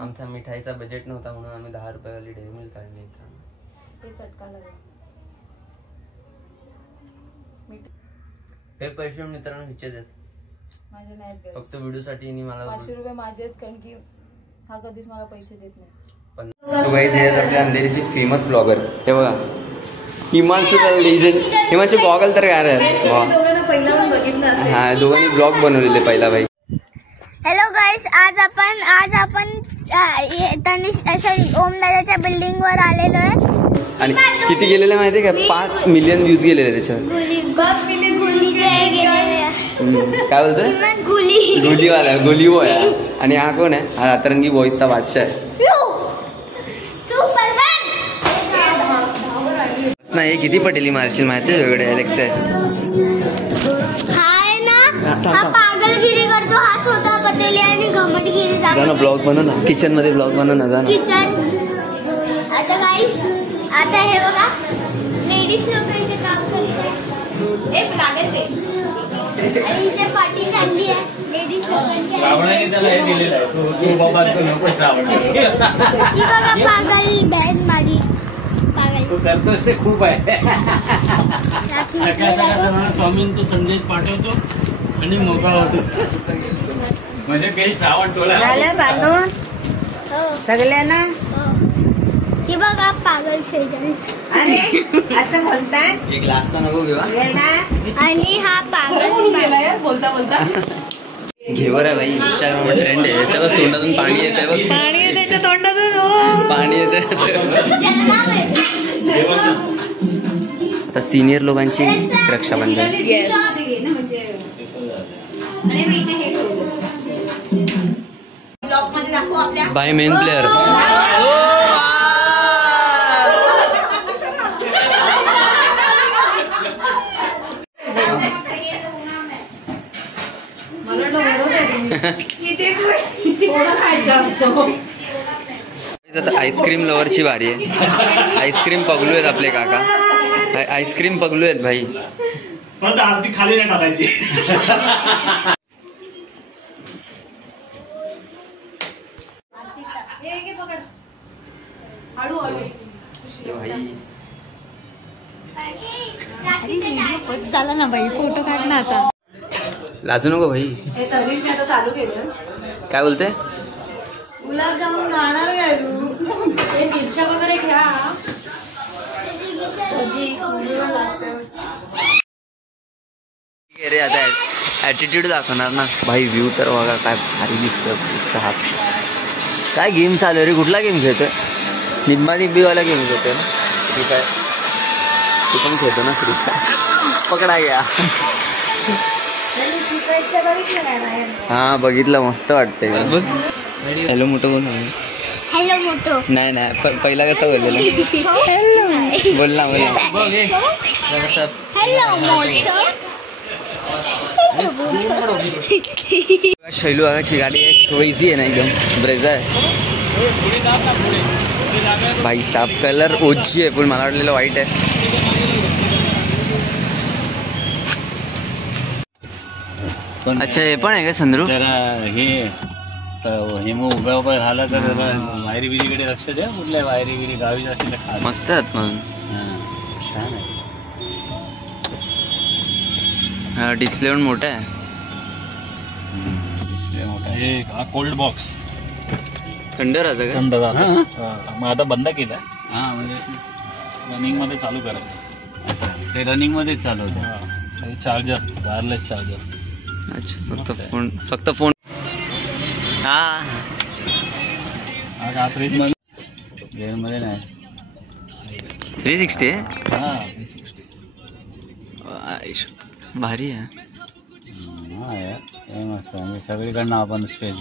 आमचा मिठाईचा बजेट नव्हता म्हणून आम्ही 10 रुपयावाली डेअरी मिल्क काढली. ते चटका लागला. हे पैसे मित्रांनो हिचे देत माझे नाहीत, फक्त व्हिडिओ साठी मला 500 रुपये माझे आहेत, कारण की हा कधीच मला पैसे देत नाही. सो गाइस, हे आपल्या अंधेरीचे फेमस ब्लॉगर. हे बघा हिमांशू लेजंड. हिमांशू गॉगल तर काय रे, हा दोघांनी ब्लॉग बनवलेले पहिला भाई. हॅलो गाईस, आज आपण तनिष सॉरी ओमदादाच्या बिल्डिंग वर आलेलो आहे. आणि किती गेलेले माहिती का? 5 मिलियन व्ह्यूज गेलेले त्याच्यावर. 5 मिलियन काय बोलतोय? गुलीवाला गुली बॉय. आणि हा कोण आहे? हा अतरंगी बॉईजचा बादशाह आहे. नाही किती पटेली मारशील माहिती आहे? वेगळे एलेक्स आहे. हाय ना, हा पागलगिरी करतो, हा स्वतः पटेली आणि घमटगिरी जा ना ब्लॉग बनव ना, किचन मध्ये ब्लॉग बनव ना, जा ना. किचन. आता गाईस, आता हे बघा लेडीज लोक इथे काम करतात. एक लागेल ते आणि इथे पार्टी चालली आहे लेडीज लोकांची. श्रावणाने त्याला हे दिलेलं आहे, तू बाबा तू नको श्रावण. ही बघा पागल बहन माझी. तू करतोस ते खूप आहे. सकाळ स्वामीन तो संदेश पाठवतो आणि मोकळा होतो. म्हणजे काही श्रावण सोडा बांधून सगळ्यांना. ही बघा पागल सेजन. असं बोलताय. एक ग्लासचा नको घेऊ आणि हा पागल बोलता बोलता घे बरं भाई. इंस्टाग्राम ट्रेंड आहे, याच्यावर तोंडातून पाणी येत आहे बघ. पाणी त्याच्या तोंडातून पाणी येत आहे. आता सिनियर लोकांची रक्षाबंधन. By main player. आता आईस्क्रीम लवरची बारी आहे. आईस्क्रीम पगलू आहेत आपले काका. आईस्क्रीम पगलू आहेत भाई. अर्धी खाली नाही टाकायची. झाला ना बाई, फोटो काढ ना आता. लाजू नको भाई. हे तनिषने आता चालू केलं. काय बोलते? गुलाबजामुन खाणार काय तू? मिरच्या वगैरे घ्या. अरे आता ॲटिट्यूड दाखवणार ना भाई. व्ह्यू तर बघा काय भारी दिसतं. काय गेम चालू आहे रे? कुठला गेम खेळतोय? निब्बा निब्बीवाला गेम खेळतोय ना? ठीक आहे, तू पण खेळतो ना फ्री फायर? पकडा गया. हा बघितलं, मस्त वाटतंय. हॅलो मोठं बोल. हॅलो मोठो. नाही नाही, पहिला कसं बोललेलं? बोल ना बोल ना. हॅलो मोठो. शैलू आगाची गाडी आहे, क्रेझी आहे ना एकदम. ब्रेझा आहे भाई साहब. कलर ओजी आहे पण मला वाटलेलं व्हाईट आहे. अच्छा हे पण आहे का संद्रू? जरा हे मग उभ्या राहिला तर वायरी बिरीकडे लक्ष द्या. कुठल्या वायरी बिरी गावी असेल तर मस्त आहेत मग. छान आहे. हा डिस्प्ले पण मोठा आहे. डिस्प्ले मोठा आहे. हा कोल्ड बॉक्स थंड राहतं का? थंड राहतं. मग आता बंद केलं. हा म्हणजे रनिंग मध्ये चालू करायचं. ते रनिंग मध्ये चालू होतं. Charger, wireless charger. अच्छा, फक्त फोन. हा गेअर मध्ये नाही. 360 आहे. हा 360 भारी आहे. हा यार मस्त. सगळीकडनं आपण स्पेस.